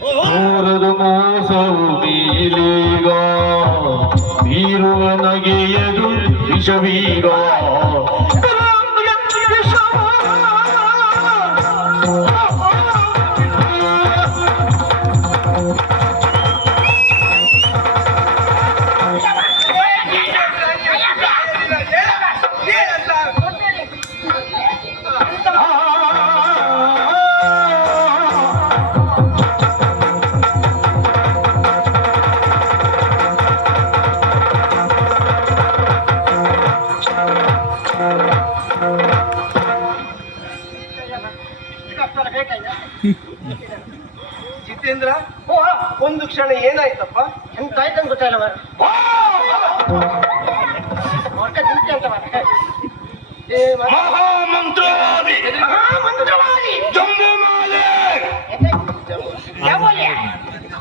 오늘도 무서움이 리가 미루어 나기에도 미쳐비가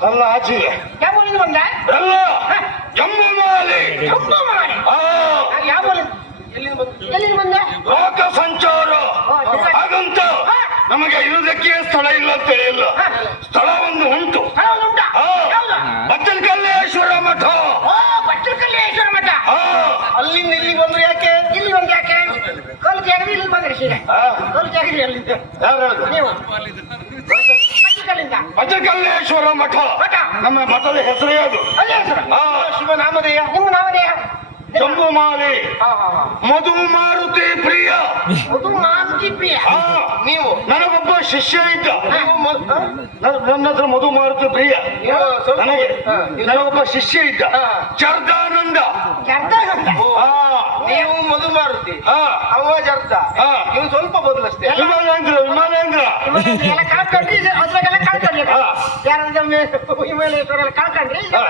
ಅಲ್ಲ ಆಚೆಗೆ ಯಾವ ಬೋಲಿಂದ ಬಂದ? ಕಬ್ಬು ಮಾರೆ. ಆ. ನಾನು ಯಾವ ಬೋಲಿಂದ? ಎಲ್ಲಿಂದ ಬಂತು ಎಲ್ಲಿಂದ ಬಂದ? ಲೋಕ ಸಂಚಾರ. ಹಾಗಂತ ನಮಗೆ ಇರುವುದಕ್ಕೆ ಸ್ಥಳ ಇಲ್ಲ ಅಂತ ಹೇಳಿಲ್ಲ. ಸ್ಥಳ ಒಂದು ಉಂಟು. ಒಂದು ಉಂಟಾ? ಆ? ಬಚ್ಚಲಕಲ್ಲೇಶ್ವರ ಮಠ. ಮಠ. ಅಲ್ಲಿಂದ ಇಲ್ಲಿ ಬಂದ್ರು ಯಾಕೆ? ಇಲ್ಲಿ ಬಂದು ಯಾಕೆ? ಕಲ್ಲು ಜಾಗದಲ್ಲಿ ಇಲ್ಲಿ ಬಂದ್ರಿ ಸೀರೆ. ಕಲ್ಲು ಜಾಗದಲ್ಲಿ ಅಲ್ಲಿಂದ. ನೀವು. ಭಟ್ರಕಲ್ಲಿಂದ ಮಠ. ನಮ್ಮ ಮಠದ ಹೆಸರೇ ಅದು. ಶಿವನಾಮಧೇಯ ನಿಮ್ಮ ನಾಮಧೇಯ. ಹಾ ಹಾ ಮಧು ಮಾರುತಿ ಪ್ರಿಯ. ಮಧು ಮಾರುತಿ ಪ್ರಿಯ ನೀವು. ನನಗೊಬ್ಬ ಶಿಷ್ಯ ಇದ್ದ? ನನ್ನ ಹತ್ರ ಮಧು ಮಾರುತಿ ಪ್ರಿಯ ನನಗೆ ನನಗೊಬ್ಬ ಶಿಷ್ಯ ಇದ್ದ. ಚರ್ದಾನಂದ ಚರ್ದಾನಂದ ನೀವು ಮಧು ಮಾರುತಿ. ಅವ್ವ ಅವ ಜರ್ದ. ನೀವು ಸ್ವಲ್ಪ ಬದಲಷ್ಟೇ ವಿಮಲೇಂದ್ರ ಹಿಮಾಲಯಂದ್ರ ಎಲ್ಲ ಕಳ್ಕೊಂಡ್ರಿ ಅದ್ರಾಗೆಲ್ಲ ಕಳ್ಕೊಂಡ್ರಿ ಹಾ. ಯಾರಂದ್ರೆ ಹಿಮಾಲಯೇಶ್ವರ ಹಾ.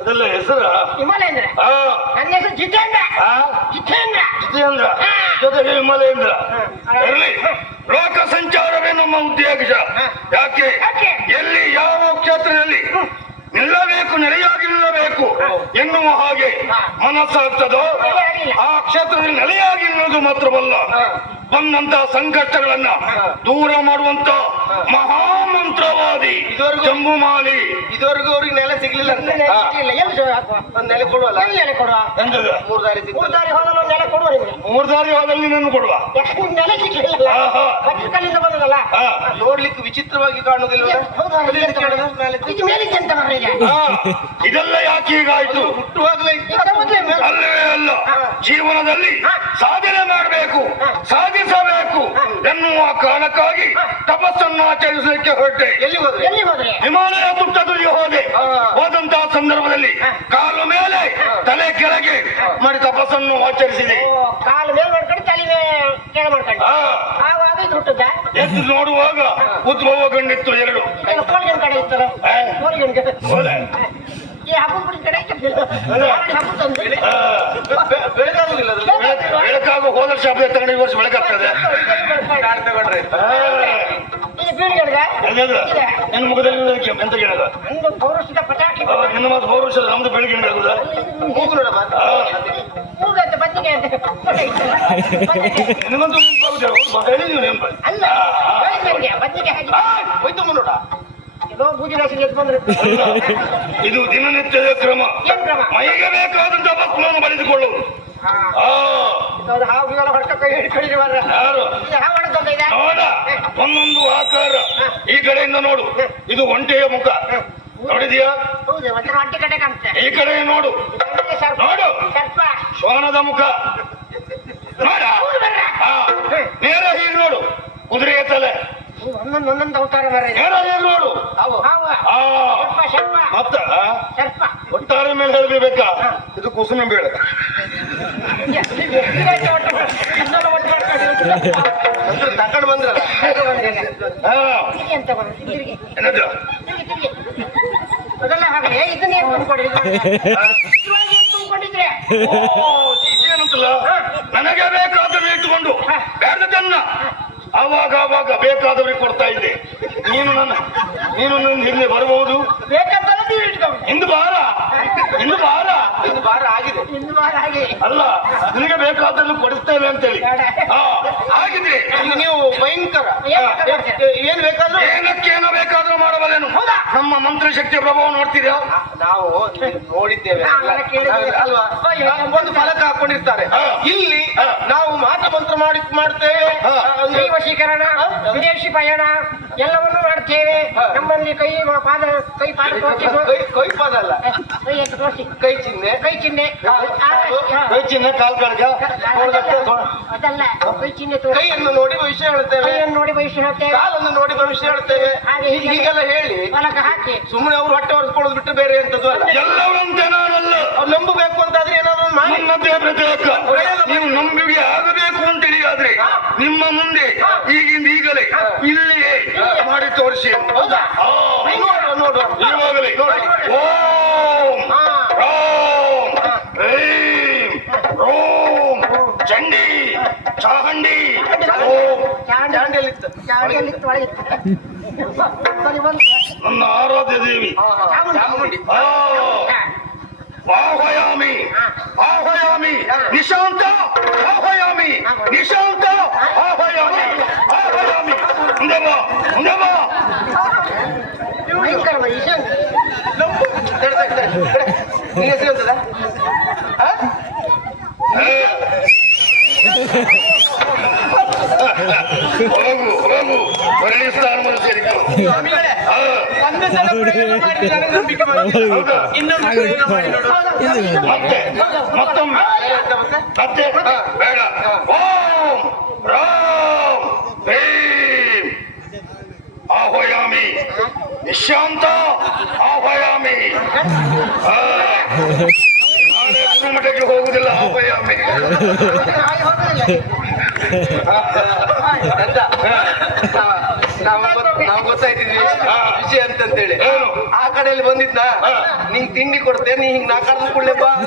ಅದೆಲ್ಲ ಹೆಸರು? ಹಿಮಾಲಯೇಂದ್ರ ನನ್ನ ಹೆಸರು ಜಿತೇಂದ್ರ. ಜಿತೇಂದ್ರ. ಜಿತೇಂದ್ರ. ಜೊತೆಗೆ ಹಿಮಾಲಯೇಂದ್ರ. ಇರಲಿ. ಲೋಕ ಸಂಚಾರವೇ ನಮ್ಮ ಉದ್ದೇಶ. ಯಾಕೆ? ಯಾಕೆ? ಎಲ್ಲಿ ಯಾವ ಕ್ಷೇತ್ರದಲ್ಲಿ? ನಿಲ್ಲಬೇಕು ನೆಲೆಯಾಗಿ ನಿಲ್ಲಬೇಕು ಎನ್ನುವ ಹಾಗೆ ಮನಸ್ಸಾಗ್ತದೋ ಆ ಕ್ಷೇತ್ರದಲ್ಲಿ ನೆಲೆಯಾಗಿ ನಿಲ್ಲುವುದು ಮಾತ್ರವಲ್ಲ. ಬಂದಂತ ಸಂಕಷ್ಟಗಳನ್ನ ದೂರ ಮಾಡುವಂತ ಮಹಾಮಂತ್ರವಾದಿ ಜಂಬು ಮಾಲಿ ಇದುವರೆಗೂ ಅವ್ರಿಗೆ ನೆಲೆ ಸಿಗ್ಲಿಲ್ಲ ನೆಲೆ ಕೊಡುವಲ್ಲ? ನೆಲೆ ಕೊಡುವ? ಮೂರ್ ದಾರಿ ಮೂರು ದಾರಿ ಒಂದು ನೆಲೆ ಕೊಡುವ ನಿಮ್ಗೆ? ಮೂರ್ ದಾರಿ ಹೋದಲ್ಲಿ ನಿನ್ನ ಕೊಡುವ. ನೆಲೆ ಸಿಗ್ಲಿಲ್ಲ. ಆಹಾ. ಭಟ್ರಕಲ್ಲಿಂದ ಬಂದದಲ್ಲ? ನೋಡ್ಲಿಕ್ಕೆ ವಿಚಿತ್ರವಾಗಿ ಮಾರ್ರೆ ಇದೆಲ್ಲ ಯಾಕೆ ಹೀಗಾಯ್ತು ಹುಟ್ಟುವಾಗಲೇ ಅಲ್ಲವೇ ಅಲ್ಲ ಜೀವನದಲ್ಲಿ ಸಾಧನೆ ಮಾಡಬೇಕು. ಸಾಧಿಸಬೇಕು ಎನ್ನುವ ಕಾರಣಕ್ಕಾಗಿ ತಪಸ್ಸನ್ನು ಆಚರಿಸಲಿಕ್ಕೆ ಹೊರಟೆ. ಎಲ್ಲಿ ಹೋದ್ರೆ? ಎಲ್ಲಿ ಹೋದ್ರೆ? ಹಿಮಾಲಯ ಪುಟ್ಟದಲ್ಲಿ ಹೋದೆ. ಹೋದಂತಹ ಸಂದರ್ಭದಲ್ಲಿ ಕಾಲು ಮೇಲೆ ತಲೆ ಕೆಳಗೆ ಮಾಡಿ ತಪಸ್ಸನ್ನು ಆಚರಿಸಿದೆ. ಕಾಲು ಮೇಲ್ ಮಾಡ್ಕೊಂಡು ತಲೆ ಕೆಳ ಮಾಡ್ಕೊಂಡು. ಆವಾಗ ಹುಟ್ಟುದ ಎದ್ದು ನೋಡುವಾಗ ಉದ್ಭವ ಕಂಡಿತ್ತು ಎರಡು. ಈಗ ಕಡೆ ಇತ್ತಲ್ಲ? ಆ. ಕೋಲ್ಗನ್ ಕಡೆ. ಈ ಹಬ್ಬದ ಕಡೆ ಹಬ್ಬ ತಂದು? ಆ, ಬೆ- ಬೆಳಗಾಗುದಿಲ್ಲ ಅದು ಬೆಳಕ್- ಬೆಳಕಾಗ ಹೋದ ಶಾಪ್ ತಗೊಂಡು ಈ ವರ್ಷ ಬೆಳಕಾಗ್ತದೆ. ನಿನ್ನ ಮುಖದಲ್ಲಿ ಎಂತ ಕೇಳದ? ನಿನ್ನ ಮಾತು ಪೌರುಷ ನಮ್ದು ಬೆಳಿಗ್ಗೆ ಆಗುದ ಅಲ್ಲ ಹೋಯ್ತು ಮುನ್ನೋಡ ಬಂದ್ರೆ. ಇದು ದಿನನಿತ್ಯದ ಕ್ರಮ? ಮೈಗೆ ಬೇಕಾದಂತ ಭಸ್ಮವನ್ನು ಬಳಿದುಕೊಳ್ಳುವುದು ಒಂದೊಂದು ಆಕಾರ. ಈ ಕಡೆಯಿಂದ ನೋಡು. ಇದು ಒಂಟೆಯ ಮುಖ. ನೋಡಿದ್ಯಾ? ಈ ಕಡೆ ನೋಡು. ನೋಡು. ಶ್ವಾನದ ಮುಖ. ನೋಡ. ನೇರ ಹೀಗೆ ನೋಡು. ಕುದುರೆಯ ತಲೆ. ಅವತಾರ ನೇರ ಹೀಗೆ ನೋಡು. ಮತ್ತ ಒಟ್ಟಾರೆ ಮೇಲೆ ಹೇಳಬೇಕಾ? ಇದು ಕುಸುಮ ಬೇಡ ಬಂದ್ರಲ್ಲ ಏನದು ತಿರುಗಿ. ಹಾಗೆ ಇದನ್ನೇ ಏನ್ ತುಂಬಿಕೊಂಡಿದ್ರೆ ನನಗೆ ಬೇಕಾದವ್ರು ಇಟ್ಟುಕೊಂಡು ಬೇಡದನ್ನ ಅವಾಗ ಅವಾಗ ಬೇಕಾದವರಿಗೆ ಕೊಡ್ತಾ ಇದ್ದೆ ನೀನು ನನ್ನ ನೀನು ನನ್ನ ಹಿಂದೆ ಬರಬಹುದು ಹಿಂದೆ ಇಟ್ಕೊಂಡು ಬಾರ ಇಂದು ಬಾರ ಇನ್ನು ಬಾರ ಆಗಿದೆ. ಇನ್ನು ವಾರ ಹಾಗೆ ಅಲ್ಲ ನಿನಗೆ ಬೇಕಾದನ್ನು ಕೊಡಿಸ್ತೇವೆ ಅಂತೇಳಿ. ಹಾ ಆಗಿದೆ. ನೀವು ಭಯಂಕರ. ಏನ್ ಬೇಕಾದ್ರೂ. ಏ- ಏನ್ ಬೇಕಾದ್ರೂ. ಏನಕ್ಕೇನೋ ಬೇಕಾದ್ರೂ ಮಾಡಬಲ್ಲೆನು? ನಮ್ಮ ಮಂತ್ರ ಶಕ್ತಿಯ ಪ್ರಭಾವ ನೋಡ್ತೀರಾ? ನಾವು ನೋಡಿದ್ದೇವೆ. ಅಲ್ವಾ? ಒಂದು ಫಲಕ ಹಾಕೊಂಡಿರ್ತಾರೆ. ಇಲ್ಲಿ ನಾವು ಮಾಟ ಮಂತ್ರ ಮಾಡಿ ಮಾಡ್ತೇವೆ. ವಶೀಕರಣ ವಿದೇಶಿ ಪಯಣ ಎಲ್ಲವನ್ನೂ ಮಾಡ್ತೇವೆ. ನಮ್ಮಲ್ಲಿ ಕೈ ಪಾದ ಕೈ ಪಾದ ಕೈ ಪಾದ ಅಲ್ಲ. ಕೈ ಚಿಹ್ನೆ. ಕೈ ಚಿಹ್ನೆ. ಕೈ ಚಿಹ್ನೆ. ಕಾಲ್ ಕಡ್ಗ ಅದಲ್ಲ ಕೈ ಚಿಹ್ನೆ ಕೈಯನ್ನು ನೋಡಿ ಭವಿಷ್ಯ ಹೇಳ್ತೇವೆ ಕೈಯನ್ನು ನೋಡಿ ಭವಿಷ್ಯ ಹೇಳ್ತೇವೆ ಕಾಲನ್ನು ನೋಡಿ ಭವಿಷ್ಯ ಹೇಳ್ತೇವೆ ಹಾಗೆ ಹೀಗೆ- ಹೀಗೆಲ್ಲ ಹೇಳಿ ಫಲಕ ಹಾಕಿ. ಸುಮ್ಮನೆ ಅವ್ರು ಹೊಟ್ಟೆ ಹೊರಿಸ್ಕೊಳ್ಳೋದು ಬಿಟ್ಟು ಬೇರೆ ಎಂತದ್ದು ಎಲ್ಲವರಂತೆ ನಾನಲ್ಲ. ನಂಬಬೇಕು ಅಂತಾದ್ರೆ ಏನಾದ್ರು ಒಂದು ಮಾಡಿ. ನೀವು ನಂಬಿಕೆ ಆಗಬೇಕು ಅಂತೇಳಿ ಆದ್ರೆ ನಿಮ್ಮ ಮುಂದೆ ಈಗಿಂದ ಈಗಲೇ ಇಲ್ಲಿಯೇ ಮಾಡಿ ತೋರಿಸಿ ಓಂ. ರೀಂ ಚಂಡಿ. ಚಾಹಂಡಿ. ಓಂ. ನನ್ನ ಆರಾಧ್ಯ ದೇವಿ. ಚಾಮುಂಡಿ. ಆ, ಆಹ್ವಯಾಮಿ ಆಹ್ವಯಾಮಿ ನಿಶಾಂತ ಆಹ್ವಯಾಮಿ ನಿಶಾಂತ ಆಹ್ವಯಾಮಿ ಆಹ್ವಯಾಮಿ ಮುಂದೆ ಬಾ ಮುಂದೆ ಬಾ ಭಯಂಕರ ವಯಸ್ಸು ತಡೆ, ತಡೆ, ತಡೆ, ತಡೆ. ನಿನ್ನ ಹೆಸರು ಎಂತದ? ಹಾ? ಏ. ಹೋಗು ಹೋಗು ಒಳ್ಳೆಯ ಸ್ಥಾನವನ್ನು ಸೇರಿಕೊ ಸ್ವಾಮಿಗಳೇ, ಆ, ಒಂದು ಸಲ ಪ್ರಯೋಗ ಮಾಡಿ ನನಗೆ ನಂಬಿಕೆ ಬಂದಿದೆ. ಹೌದಾ? ಇನ್ನೊಂದು ಪ್ರಯೋಗ ಮಾಡಿ ನೋಡು. ಮತ್ತೆ ಮತ್ತೊಮ್ಮೆ ಎಂತ ಮತ್ತೆ? ಮತ್ತೆ ಬೇಡ ಓಂ ರಾಮ್ ಭೀಮ್ ಆಹ್ವಯಾಮಿ ನಿಶಾಂತ ಆಹ್ವಯಾಮಿ ಆ, ನಾಳೆ ಗುರುಮಠಕ್ಕೆ ಹೋಗುದಿಲ್ಲ ಆಹ್ವಯಾಮಿ ಹಾಗೆ ಹೋಗೋದಿಲ್ಲ ಎಂತ? ನಾವು- ನಾವು ಗೊತ್ತ- ಗೊತ್ತಾಯ್ತಿದ್ವಿ. ವಿಷಯ ಅಂತಂತೇಳಿ ಏನು? ಆ ಕಡೆಯಲ್ಲಿ ಬಂದಿದ್ದ. ನಿಂಗ್ ತಿಂಡಿ ಕೊಡ್ತೆ ನೀ ಹಿಂಗ್ ನಾ ಕರೆದು ಬಾ.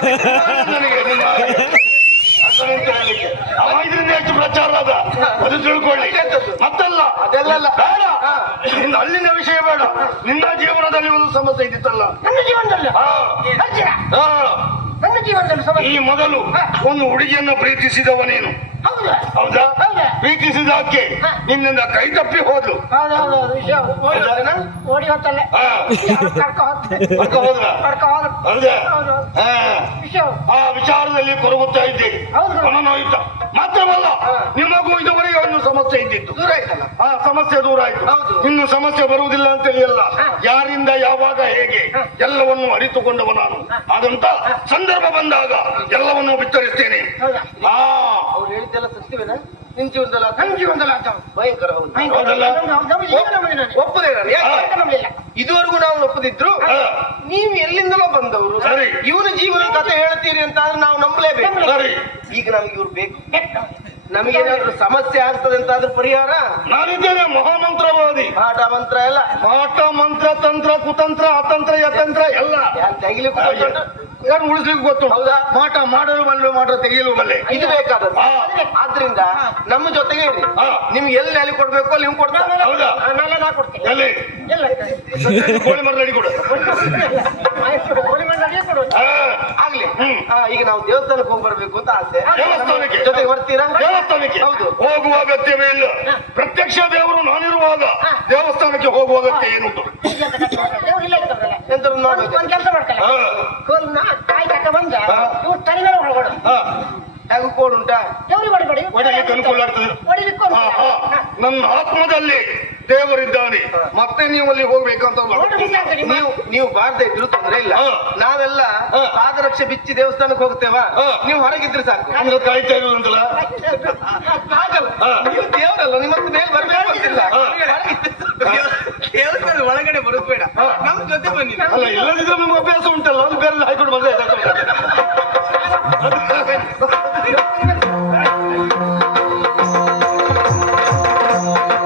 ಇದರಿಂದ ಹೆಚ್ಚು ಪ್ರಚಾರ ಅದ. ಅದು ತಿಳ್ಕೊಳ್ಳಿ. ಮತ್ತಲ್ಲ ಅದೆಲ್ಲ. ಬೇಡ. ನಿನ್ನ ಅಲ್ಲಿನ ವಿಷಯ ಬೇಡ. ನಿನ್ನ ಜೀವನದಲ್ಲಿ ಒಂದು ಸಮಸ್ಯೆ ಇದ್ದಿತ್ತಲ್ಲ. ನನ್ನ ಜೀವನದಲ್ಲಿ. ನನ್ನ ಈ ಮೊದಲು ಒಂದು ಹುಡುಗಿಯನ್ನು ಪ್ರೀತಿಸಿದವ ನೀನು. ಹೌದಾ? ಪ್ರೀತಿಸಿದ ಆಕೆ ನಿನ್ನಿಂದ ಕೈ ತಪ್ಪಿ ಹೋದ್ಲು ಓಡಿ. ಕರ್ಕ ಹೋದ್ರ? ಹೌದಾ. ಆ ವಿಚಾರದಲ್ಲಿ ಕೊರಗುತ್ತಾ ಇದ್ದೆ. ಹೌದು. ಮನನೋಯಿತ. ಮಾತ್ರವಲ್ಲ ನಿಮಗೂ ಇದುವರೆಗೆ ಒಂದು ಸಮಸ್ಯೆ ಇದ್ದಿತ್ತು. ದೂರ ಆಯ್ತಲ್ಲ? ಆ ಸಮಸ್ಯೆ ದೂರ ಆಯ್ತು. ಇನ್ನು ಸಮಸ್ಯೆ ಬರುವುದಿಲ್ಲ ಅಂತ ಅಲ್ಲ ಯಾರಿಂದ ಯಾವಾಗ ಹೇಗೆ ಎಲ್ಲವನ್ನು ಅರಿತುಕೊಂಡವ ನಾನು. ಆದಂತ ಸಂದರ್ಭ ಬಂದಾಗ ಎಲ್ಲವನ್ನು ಬಿತ್ತರಿಸ್ತೇನೆ. ಆ ಹೇಳಿದ್ದೆಲ್ಲ ಸತ್ಯವೇನ? ನಿನ್ ಜೀವನದಲ್ಲ? ನನ್ನ ಜೀವನದಲ್ಲ ಭಯಂಕರ ಹೌದು. ಹೌದಲ್ಲ? ಒಪ್ಪದೆ ನಾನು. ಯಾಕೆ? ಇದುವರೆಗೂ ನಾವು ಒಪ್ಪದಿದ್ರು ನೀವು ಎಲ್ಲಿಂದಲೋ ಬಂದವರು ಸರಿ. ಇವನ ಜೀವನ ಕಥೆ ಹೇಳ್ತೀರಿ ಅಂತ ಆದ್ರೆ ನಾವು ನಂಬಲೇಬೇಕು. ಸರಿ. ಈಗ ನಮ್ಗೆ ಇವ್ರು ಬೇಕು. ನಮಗೇನಾದ್ರೂ ಸಮಸ್ಯೆ ಆಗ್ತದೆ ಅಂತ ಆದ್ರೆ ಪರಿಹಾರ? ನಾನಿದ್ದೇನೆ ಮಹಾಮಂತ್ರವಾದಿ. ಪಾಠ ಮಂತ್ರ ಎಲ್ಲ ಪಾಠ ಮಂತ್ರ ತಂತ್ರ ಕುತಂತ್ರ ಅತಂತ್ರ ಯತಂತ್ರ ಎಲ್ಲ. ಯಾರು ತೆಗಿಲಿಕ್ಕೆ ಯಾರು ಉಳಿಸ್ಲಿಕ್ಕೆ ಗೊತ್ತು ಹೌದಾ? ಮಾಟ ಮಾಡಲು ಬಲ್ಲೆ ಮಾಟ ತೆಗೆಯಲು ಬಲ್ಲೆ. ಇದು ಬೇಕಾದದ್ದು. ಆದ್ರಿಂದ ನಮ್ಮ ಜೊತೆಗೆ ಇರಿ. ನಿಮ್ಗೆ ಎಲ್ಲಿ ಅಲ್ಲಿ ಕೊಡ್ಬೇಕು ಅಲ್ಲಿ ನೀವು ಕೊಡ್ತಾರೆ. ನಾ ಕೊಡ್ತೀನಿ. ಎಲ್ಲಿ? ಎಲ್ಲ ಕೋಳಿ ಮರ ಕೊಡು. ಕೋಳಿ ಮಂಡಳಿಯೇ ಕೊಡು. ಆಗ್ಲಿ. ಈಗ ನಾವು ದೇವಸ್ಥಾನಕ್ಕೆ ಹೋಗಿ ಬರ್ಬೇಕು ಅಂತ ಆಸೆ. ದೇವಸ್ಥಾನಕ್ಕೆ? ಜೊತೆಗೆ ಬರ್ತೀರಾ? ದೇವಸ್ಥಾನಕ್ಕೆ. ಹೌದು. ಹೋಗುವ ಅಗತ್ಯವೇ ಇಲ್ಲ. ಪ್ರತ್ಯಕ್ಷ ದೇವರು ನಾನಿರುವಾಗ ದೇವಸ್ಥಾನಕ್ಕೆ ಹೋಗುವ ಅಗತ್ಯ ಏನುಂಟು? ದೇವ್ರು ಇಲ್ಲ ಇರ್ತದಲ್ಲ ಎಂತ ಕೆಲಸ ಮಾಡ್ತಾರೆ. ಕೋಲ್ನ ಕೋಡ್ ಉಂಟಾ? ಅನುಕೂಲ ಆಗ್ತದೆ. ನನ್ನ ಆತ್ಮದಲ್ಲಿ ದೇವರಿದ್ದಾನೆ. ಮತ್ತೆ ನೀವು ಅಲ್ಲಿ ಹೋಗ್ಬೇಕಂತ ನೀವು ನೀವು ಬಾರದೆ ಇದ್ರು ತೊಂದ್ರೆ ಇಲ್ಲ. ನಾವೆಲ್ಲ. ಪಾದರಕ್ಷೆ ಬಿಚ್ಚಿ ದೇವಸ್ಥಾನಕ್ಕೆ ಹೋಗ್ತೇವಾ. ನೀವು ಹೊರಗಿದ್ರೆ ಸಾಕು. ಅಂದ್ರೆ ಕಾಯ್ತಾ ಇರುವಂತಲ್ಲ ಆಗಲ್ಲ ಹಾ. ನೀವು ದೇವರಲ್ಲ ನಿಮ್ಮ ಮೇಲೆ ಬರ್ಬೇಕು ಅಂತಿಲ್ಲ ಹಾ. ದೇವಸ್ಥಾನದ ಒಳಗಡೆ ಬರುದು ಬೇಡ. ನಮ್ ಜೊತೆ ಬನ್ನಿ. ಅಲ್ಲ ಇಲ್ಲದಿದ್ರೆ ನಿಮ್ಗೆ ಅಭ್ಯಾಸ ಉಂಟಲ್ಲ ಒಂದು ಬಂದ್ರೆ